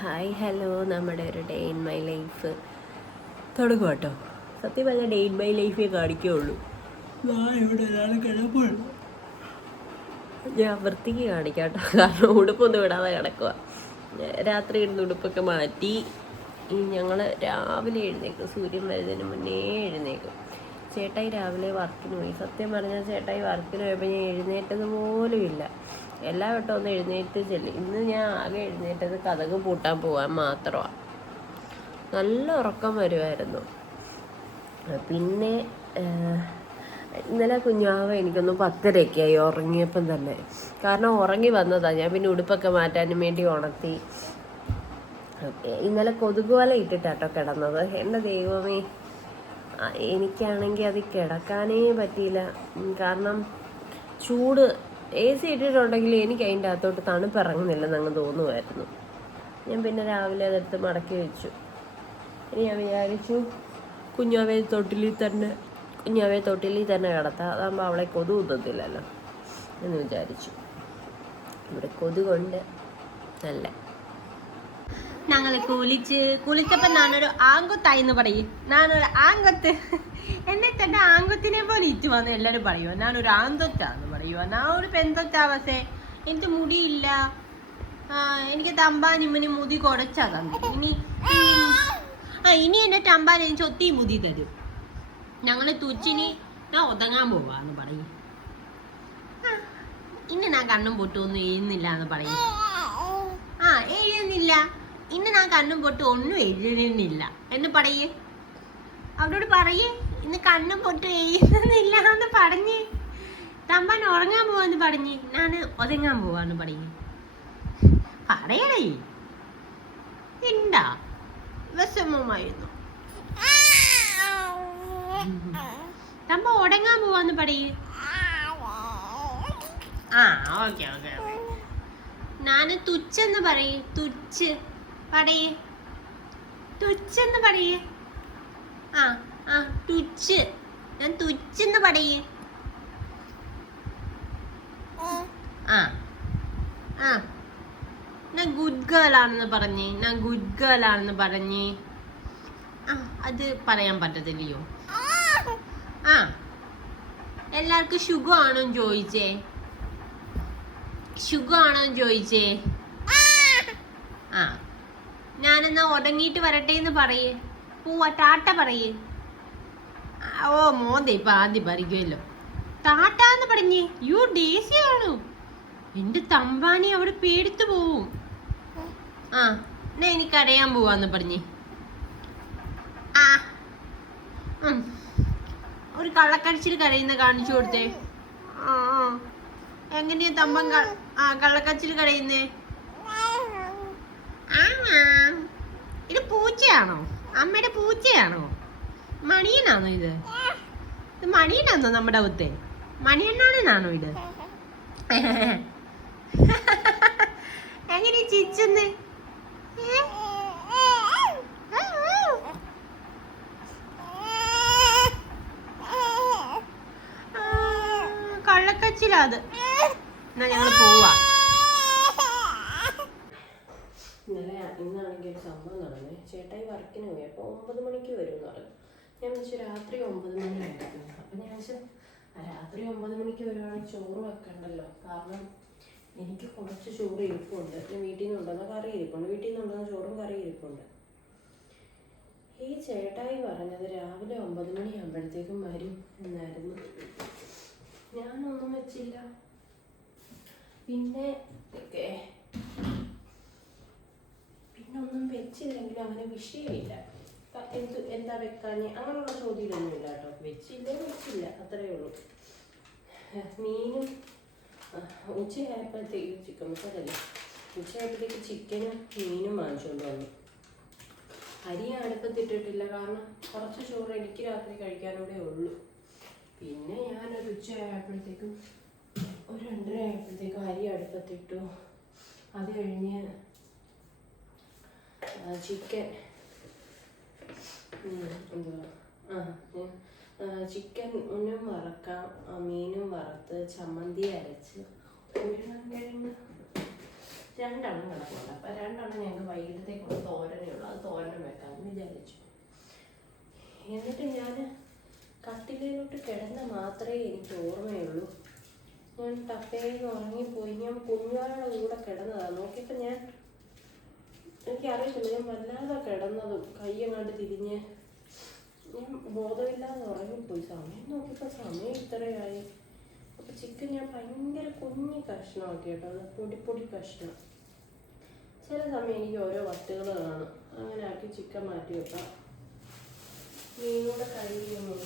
Hi hello, നമ്മുടെ ഒരു day in my life തുടങ്ങും കേട്ടോ. സത്യം പറഞ്ഞാൽ ഡേ ഇൻ മൈ ലൈഫേ കാണിക്കുകയുള്ളൂ. ഇവിടെ ഒരാൾ കിടപ്പുള്ളൂ. ഞാൻ വൃത്തിക്ക് കാണിക്കാം കേട്ടോ, കാരണം ഉടുപ്പൊന്നും വിടാതെ കിടക്കുക. രാത്രി ഇടുന്ന ഉടുപ്പൊക്കെ മാറ്റി ഞങ്ങൾ രാവിലെ എഴുന്നേക്കും. സൂര്യൻ വരുന്നതിന് മുന്നേ എഴുന്നേക്കും. ചേട്ടായി രാവിലെ വർക്കിന് പോയി. സത്യം പറഞ്ഞാൽ ചേട്ടായി വർക്കിന് പോയപ്പോൾ ഞാൻ എഴുന്നേറ്റത് പോലും ഇല്ല. എല്ലാ വട്ടവും ഒന്ന് എഴുന്നേറ്റ് ചെല്ലും. ഇന്ന് ഞാൻ ആകെ എഴുന്നേറ്റത് കതക് പൂട്ടാൻ പോകാൻ മാത്രമാണ്. നല്ല ഉറക്കം വരുമായിരുന്നു. പിന്നെ ഇന്നലെ കുഞ്ഞാവ എനിക്കൊന്ന് 10:30 ആയി ഉറങ്ങിയപ്പം തന്നെ. കാരണം ഉറങ്ങി വന്നതാണ് ഞാൻ. പിന്നെ ഉടുപ്പൊക്കെ മാറ്റാനും വേണ്ടി ഉണർത്തി. ഇന്നലെ കൊതുക് വല ഇട്ടിട്ടാട്ടോ കിടന്നത്. എൻ്റെ ദൈവമേ, എനിക്കാണെങ്കിൽ അത് കിടക്കാനേ പറ്റിയില്ല. കാരണം ചൂട്. AC ഇട്ടിട്ടുണ്ടെങ്കിൽ എനിക്ക് അതിൻ്റെ അകത്തോട്ട് തണുപ്പിറങ്ങുന്നില്ലെന്ന് അങ്ങ് തോന്നുമായിരുന്നു. ഞാൻ പിന്നെ രാവിലെ അതെടുത്ത് മടക്കി വെച്ചു. ഇനി ഞാൻ വിചാരിച്ചു കുഞ്ഞാവയെ തൊട്ടിലിൽ തന്നെ കിടത്താം. അതാകുമ്പോൾ അവളെ കൊതു കുത്തത്തില്ലല്ലോ എന്ന് വിചാരിച്ചു. ഇവിടെ കൊതുകൊണ്ട് നല്ല. ഞങ്ങൾ കുളിച്ചപ്പോൾ ഞാനൊരു ആങ്കൊത്തായിന്ന് പറയും. ഞാനൊരു ആങ്കൊത്ത്. എന്നിട്ട് ആങ്കൊത്തിനെ പോലെ ഇറ്റ് വന്ന് എല്ലാവരും പറയുമോ ഞാനൊരു ആങ്കൊത്താന്ന് പറയുമോ. ഞാൻ ഒരു പെൺകൊച്ചാവസേ. എനിക്ക് മുടിയില്ല. എനിക്ക് തമ്പാനിമ്മന് മുടി കുറച്ചാ തന്നു. ഇനി എന്നെ തമ്പാൻ എനിക്ക് ഒത്തിരി മുടി തരും. ഞങ്ങൾ തുച്ചിനി ഞാൻ ഒതങ്ങാൻ പോവാന്ന് പറയും. ഇന്ന് ഞാൻ കണ്ണും പൊട്ടൊന്നും എഴുന്നില്ല എന്ന് പറയും. എഴുതുന്നില്ല. ഇന്ന് ഞാൻ കണ്ണും പൊട്ട് ഒന്നും എഴുതുന്നില്ല എന്ന് പറയേ. അവരോട് പറയേ ഇന്ന് കണ്ണും പൊട്ട് എഴുതുന്നില്ല എന്ന് പറഞ്ഞ്. തമ്പാൻ ഉറങ്ങാൻ പോവാന്ന് പറഞ്ഞ് ഞാൻ ഒതുങ്ങാൻ പോവാന്ന് പറയേ. പറയണേ എന്താ വിഷമമായിരുന്നു. തമ്പ ഉടങ്ങാൻ പോവാന്ന് പറയേ. ഓക്കെ. ഞാന് തുച്ചെന്ന് പറയേ. തുച്ച് പറയേ. തുച്ചെന്ന് പറയേ. തുച്ച്. ഞാൻ തുച്ചെന്ന് പറയേ. ഞാൻ ഗുഡ് ഗേൾ ആണെന്ന് പറഞ്ഞേ. അത് പറയാൻ പറ്റത്തില്ലയോ. എല്ലാവർക്കും സുഖമാണോ ചോദിച്ചേ. ഞാനെന്നാ ഉടങ്ങിയിട്ട് വരട്ടെ എന്ന് പറയേ. പോവാ ടാറ്റ പറയേ. മോന്തെ ഇപ്പൊ ആദ്യം പറിക്കുമല്ലോ. ടാറ്റാന്ന് പറഞ്ഞേ. ഡേസി ആണോ എന്റെ തമ്പാനി. അവിടെ പേടിച്ചു പോവും. എന്നാ എനിക്കറിയാൻ പോവാന്ന് പറഞ്ഞേ. ഒരു കള്ളക്കടിച്ചിൽ കരയുന്ന കാണിച്ചു കൊടുത്തേ. എങ്ങനെയാ തമ്പൻ കള്ളക്കച്ചിൽ കരയുന്നേ. ഇത് പൂച്ചയാണോ? അമ്മയുടെ പൂച്ചയാണോ? മണിയനാണോ ഇത് മണിയനാണോ? നമ്മുടെ ഒത്തെ മണിയണ്ണാണെന്നാണോ ഇത്? എങ്ങനെ ചിച്ചെന്ന്. കള്ളക്കച്ചിലാത്. എന്നാ ഞങ്ങൾ പോവാ. ഇന്നാണെങ്കിൽ ഒരു സംഭവം നടന്നേ. ചേട്ടായി വർക്കിന് പോയി. അപ്പോൾ 9 മണിക്ക് വരും എന്ന് പറഞ്ഞു. ഞാൻ വെച്ചു രാത്രി 9 മണിയായിരുന്നു. അപ്പം ഞാൻ വെച്ചാൽ രാത്രി 9 മണിക്ക് വരുവാണെങ്കിൽ ചോറ് വെക്കണ്ടല്ലോ. കാരണം എനിക്ക് കുറച്ച് ചോറ് ഇരിപ്പുണ്ട്. ഞാൻ വീട്ടിൽ നിന്ന് കൊണ്ടുവന്ന കറി ഇരിപ്പുണ്ട്. വീട്ടിൽ നിന്ന് കൊണ്ടുവന്ന ചോറും കറി ഇരിപ്പുണ്ട്. ഈ ചേട്ടായി പറഞ്ഞത് രാവിലെ 9 മണിയാകുമ്പോഴത്തേക്കും വരും എന്നായിരുന്നു. ഞാനൊന്നും വെച്ചില്ല. പിന്നെ ഒന്നും വെച്ചില്ലെങ്കിലും അവന് വിഷയമില്ല. എന്താ വെക്കാഞ്ഞ് അങ്ങനെയുള്ള ചോദ്യമൊന്നും ഇല്ല കേട്ടോ. വെച്ചില്ല, അത്രയേ ഉള്ളൂ. മീനും ഉച്ചയായപ്പോഴത്തേക്ക് ചിക്കൻ മസാലല്ലേ, ഉച്ചയായപ്പോഴത്തേക്ക് ചിക്കനും മീനും വാങ്ങിച്ചുകൊണ്ട് വന്നു. അരി അടുപ്പത്തിട്ടിട്ടില്ല. കാരണം കുറച്ച് ചോറ് എനിക്ക് രാത്രി കഴിക്കാനൂടെ ഉള്ളൂ. പിന്നെ ഞാനൊരു ഉച്ചയായപ്പോഴത്തേക്കും ഒരു 2:30 ആയപ്പോഴത്തേക്കും അരി അടുപ്പത്തിട്ടു. അത് കഴിഞ്ഞ് ചിക്കനും വറക്കാം, മീനും വറുത്ത് ചമ്മന്തി അരച്ച് 2 കിടപ്പുണ്ട്. അപ്പോൾ 2 ഞങ്ങൾക്ക് വൈകിട്ടത്തേക്ക് എന്നിട്ട് ഞാൻ കട്ടിലിലോട്ട് കിടന്ന മാത്രമേ എനിക്ക് ഓർമ്മയുള്ളൂ. ഞാൻ ടപ്പേന്ന് ഉറങ്ങിപ്പോയി. ഞാൻ കുഞ്ഞുങ്ങളുടെ കൂടെ കിടന്നതാണ്. നോക്കിയപ്പോൾ എനിക്കറിയത്തില്ല, ഞാൻ വല്ലാതെ കിടന്നതും കയ്യെങ്ങാണ്ട് തിരിഞ്ഞ് ഞാൻ ബോധമില്ലാതെ ഉറങ്ങിപ്പോയി. സമയം നോക്കിയപ്പോൾ സമയം ഇത്രയായി. അപ്പോൾ ചിക്കൻ ഞാൻ ഭയങ്കര കുഞ്ഞ് കഷ്ണമാക്കി കേട്ടോ, അത് പൊടി കഷ്ണം. ചില സമയം എനിക്ക് ഓരോ വട്ടുകൾ കാണും, അങ്ങനെ ആക്കി ചിക്കൻ മാറ്റി വെക്കാം. മീനൂടെ കഴുകിയൊന്നും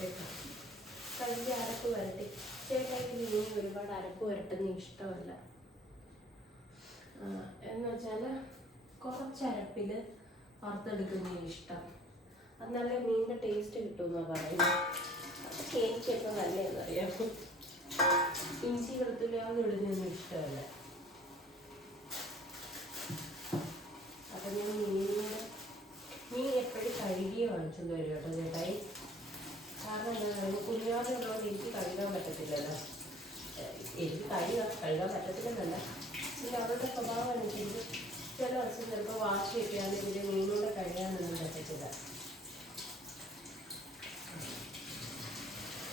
വെക്കാം, കഴുകി അരപ്പ് വരട്ടി. ചേട്ടായി മീൻ ഒരുപാട് അരപ്പ് വരട്ടുന്ന ഇഷ്ടമല്ല. എന്ന് വെച്ചാൽ കുറച്ച് അരപ്പിൽ വറുത്തെടുക്കുന്നതിന് ഇഷ്ടം. അത് നല്ല മീനിൻ്റെ ടേസ്റ്റ് കിട്ടുമെന്നാണ് പറയുന്നത്. അതൊക്കെ എനിക്കൊക്കെ നല്ലതെന്ന് അറിയാം. ഇഞ്ചി വെളുത്തുള്ളി അത് ഇടുന്നതൊന്നും ഇഷ്ടമല്ല. അപ്പം ഞാൻ മീൻ എപ്പോഴും കഴുകിയേ വാങ്ങിച്ചുകൊണ്ട് വരും കേട്ടോ ചേട്ടായി. കാരണം എന്താ പറയുക, കുഞ്ഞുവാറുള്ളതുകൊണ്ട് എനിക്ക് കഴുകാൻ പറ്റത്തില്ലല്ലോ. എനിക്ക് കഴുകാൻ പറ്റത്തില്ലെന്നല്ല, പിന്നെ അവരുടെ സ്വഭാവം അനുസരിച്ച് ചില ദിവസം ചിലപ്പോൾ വാഷ് കിട്ടിയാൽ പിന്നെ മീനൂടെ കഴുകാനൊന്നും പറ്റത്തില്ല.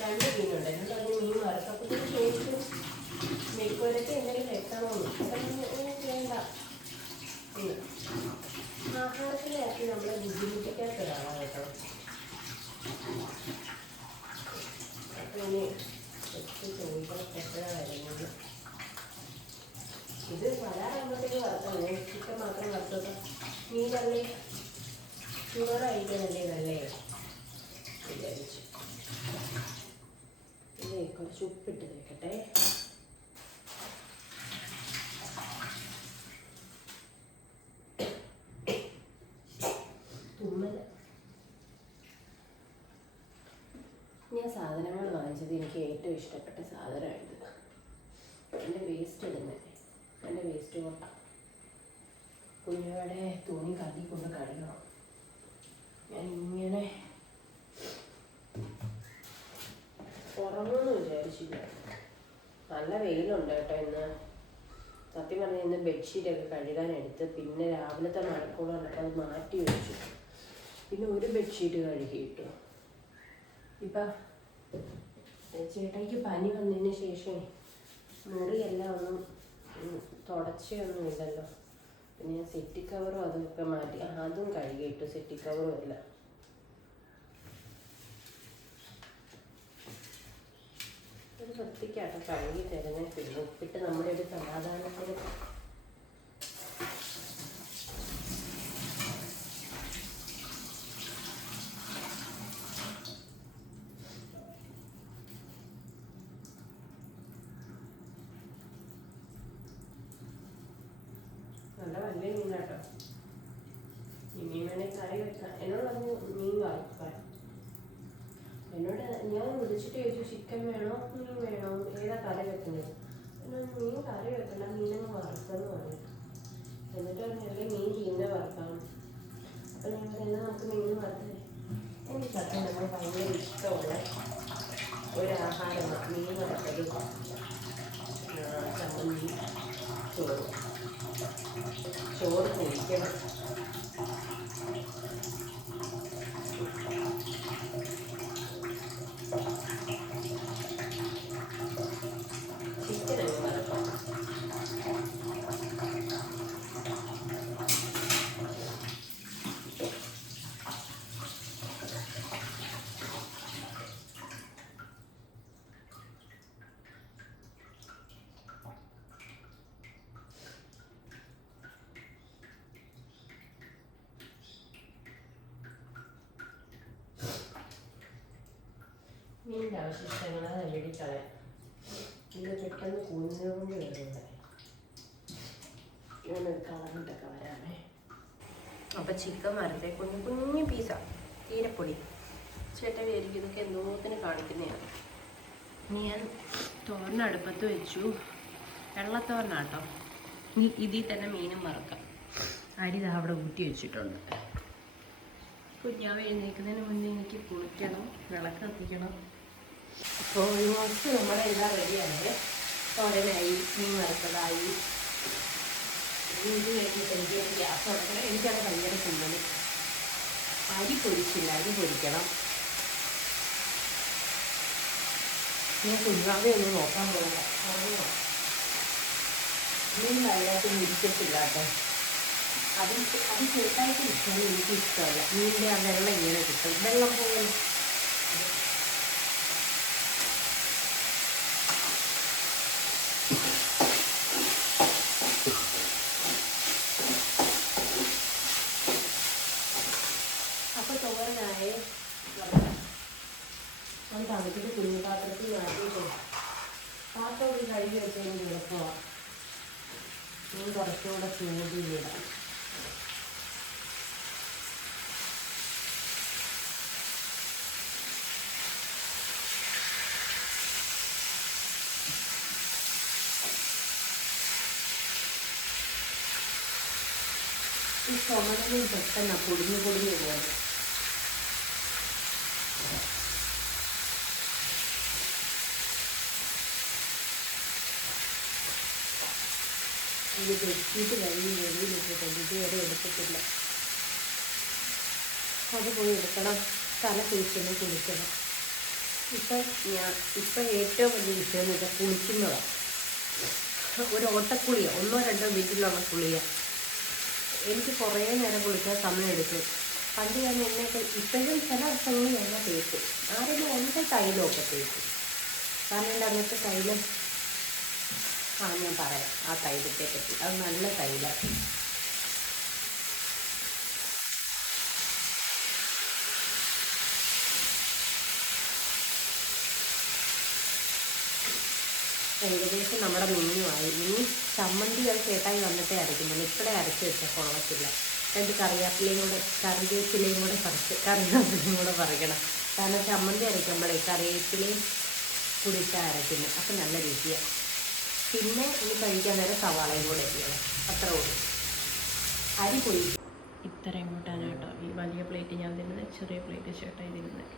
2 മീനുണ്ട്. എന്നോട് പറഞ്ഞ് മീൻ വറുത്തപ്പോൾ ചോദിച്ചു മെഴുക്കുവരട്ടി എന്തെങ്കിലും വെക്കണമെന്ന്. വേണ്ട, ആഹാരത്തിലാക്കി നമ്മളെ ബുദ്ധിമുട്ടിക്കാത്ത ഒരാളാണ് കേട്ടോ. അപ്പം ഇനി ചോദിക്കണം എപ്പോഴാണ് വരുന്നത്. ഇത് വരാറാകുമ്പോഴത്തേക്ക് വറുത്താണ്. ചിക്കൻ മാത്രം വറുത്തത്. മീനല്ലേ ചൂടായിട്ടല്ലേ നല്ലേ വിചാരിച്ചു. ഇതേ കുറച്ച് ഉപ്പിട്ട് തേക്കട്ടെ. ഞാൻ സാധനങ്ങൾ വാങ്ങിച്ചത് എനിക്ക് ഏറ്റവും ഇഷ്ടപ്പെട്ട സാധനമായത് എൻ്റെ വേസ്റ്റ് ഇടുന്നത്. എൻ്റെ വേസ്റ്റ് കൊട്ട കുഞ്ഞുങ്ങളുടെ തുണി കത്തി കൊണ്ട് കഴുകണം. ഞാൻ ഇങ്ങനെ ഉറങ്ങുമെന്ന് വിചാരിച്ചില്ല. നല്ല വെയിലുണ്ട് കേട്ടോ ഇന്ന്. സത്യം പറഞ്ഞാൽ ഇന്ന് ബെഡ്ഷീറ്റൊക്കെ കഴുകാനെടുത്ത് പിന്നെ രാവിലത്തെ മഴക്കോളം കണ്ടപ്പോൾ അത് മാറ്റി വെച്ചു. പിന്നെ ഒരു ബെഡ്ഷീറ്റ് കഴുകിയിട്ടു. ഇപ്പം ചേട്ടായിക്ക് പനി വന്നതിന് ശേഷം മുറിയെല്ലാം ഒന്നും തുടച്ചൊന്നുമില്ലല്ലോ. പിന്നെ ഞാൻ സെറ്റി കവറും അതൊക്കെ മാറ്റി അതും കഴുകിയിട്ടു. സെറ്റി കവറും എല്ലാം ഒരു വൃത്തിക്കാട്ടോ കഴുകി തരുന്നേ. പിന്നെ ഉപ്പിട്ട് നമ്മുടെ ഒരു സമാധാനത്തിന് നല്ല വലിയ മീനാട്ടോ. ഈ മീൻ വേണമെങ്കിൽ കറി വെക്കാം. എന്നോട് പറഞ്ഞു മീൻ വറുക്കാൻ. എന്നോട് ഞാൻ വിളിച്ചിട്ട് ചോദിച്ചു ചിക്കൻ വേണോ മീൻ വേണോ ഏതാ കറി വെക്കുന്നത്. എന്നോട് മീൻ കറി വെക്കണ്ട, മീനങ്ങ് വറുക്കെന്ന് പറഞ്ഞു. എന്നിട്ട് പറഞ്ഞല്ലേ മീൻ ചീന വറുക്കാം. അപ്പം ഞാൻ പറയുന്നത് നമുക്ക് മീൻ വറുത്തേ. എനിക്ക് സത്യം നമ്മൾ ഭയങ്കര ഇഷ്ടമുള്ള ഒരാഹാരമാണ് മീൻ വറുത്തത്. ചമ്മന്തി ചോറ് കുടിക്കണം. ചിക്കൻ അങ്ങ് വറുക്കാം. മീനിൻ്റെ അവശിഷ്ടങ്ങൾ അതെടുക്കളയാം. ഇത് പെട്ടെന്ന് കുഞ്ഞുകൊണ്ട് വരുന്നുണ്ട്. ഇങ്ങനൊരു കളറിട്ടൊക്കെ വരാമേ. അപ്പം ചിക്കൻ വരട്ടെ. കുഞ്ഞു പീസാണ്, തീരപ്പൊടി. ചേട്ടൻ വിചാരിക്കും ഇതൊക്കെ എന്തോത്തിന് കാണിക്കുന്നതാണ്. ഇനി ഞാൻ തോരനടുപ്പത്ത് വെച്ചു. വെള്ളത്തോരനാട്ടോ. ഇനി ഇതിൽ തന്നെ മീനും വറക്കാം. അരി ഇതാ അവിടെ ഊറ്റി വെച്ചിട്ടുണ്ട്. കുഞ്ഞാവ് എഴുന്നേൽക്കുന്നതിന് മുന്നേ എനിക്ക് കുളിക്കണം, വിളക്ക് കത്തിക്കണം. അപ്പോൾ ഓൾമോസ്റ്റ് നമ്മുടെ ഇതാ റെഡിയാണ്. തോരനായി, മീൻ വറുത്തതായി. ഇത് കഴിഞ്ഞിട്ട് എനിക്ക് ഗ്യാസ് തുടങ്ങണം. എനിക്കത് ഭയങ്കര കുഞ്ഞത്. അരി പൊരിച്ചില്ല, അരി പൊരിക്കണം. ഞാൻ കുഞ്ഞാവെ ഒന്ന് നോക്കാൻ പോകാം. മീൻ നല്ലതായിട്ട് മുരിക്കത്തില്ല കേട്ടോ. അത് ചെറുതായിട്ട് ഇരിക്കാൻ എനിക്ക് ഇഷ്ടമല്ല. മീനിൻ്റെ ആ വെള്ളം ഇങ്ങനെ കിട്ടും, വെള്ളം പോലെ. അപ്പോൾ തോരനായ അത് തണുത്തിട്ട് കുഞ്ഞു പാത്രത്തിൽ മാറ്റിയിട്ട് പാത്രം ഒരു കഴുകി വെച്ചതിന് എളുപ്പമാണ്. മീൻ കുറച്ചുകൂടെ ചൂടിലിടാം. ഈ ചുമതലയും പെട്ടെന്ന് പൊടിഞ്ഞു പോകുന്നത്. ഇത് വെച്ചിട്ട് കഴിഞ്ഞ് വെളിയിലിട്ടിട്ടുണ്ട്, ഇതുവരെ എടുത്തിട്ടില്ല. അത് പോയി എടുക്കണം. തല കുളിക്കുന്ന കുളിക്കണം. ഇപ്പം ഏറ്റവും വലിയ വിഷയം എന്ന് വെച്ചാൽ കുളിക്കുന്നതാണ്. ഒരു ഓട്ടക്കുളിയോ 1-2 മിനിറ്റിലുള്ള കുളിയാണ്. എനിക്ക് കുറേ നേരം കുളിക്കാൻ സമയമെടുക്കും. പണ്ട് ഞാൻ എണ്ണയൊക്കെ ഇപ്പോഴും ചില ദിവസങ്ങളിൽ എണ്ണ തേക്കും. ആരെങ്കിലും എൻ്റെ തൈലമൊക്കെ തേക്കും. കാരണം എൻ്റെ അങ്ങനത്തെ തൈലം ഞാൻ പറയാം ആ തൈലത്തെ പറ്റി. അത് നല്ല തൈലം. ഏകദേശം നമ്മുടെ മീനുമായി. ഇനി ചമ്മന്തി അത് ചേട്ടായി വന്നിട്ടേ അരയ്ക്കുന്നുള്ളൂ. ഇപ്പോഴേ അരച്ച് വെച്ചാൽ കൊള്ളത്തില്ല. 2 കറിവേപ്പിലയും കൂടെ പറിക്കണം. കാരണം ചമ്മന്തി അരയ്ക്കുമ്പോഴേ കറിവേപ്പിലയും കൂടിയിട്ട് അരയ്ക്കുന്നത്. അപ്പം നല്ല രുചിയാണ്. പിന്നെ ഇനി കഴിക്കാൻ നേരം സവാളയും കൂടെ ചെയ്യണം. അത്ര ഉള്ളൂ. അരി പോയി ഇത്രയും കൂട്ടാനായിട്ടോ ഈ വലിയ പ്ലേറ്റ് ഞാൻ തിന്നുന്നത്, ചെറിയ പ്ലേറ്റ് ചേട്ടായി തിന്നുന്നത്.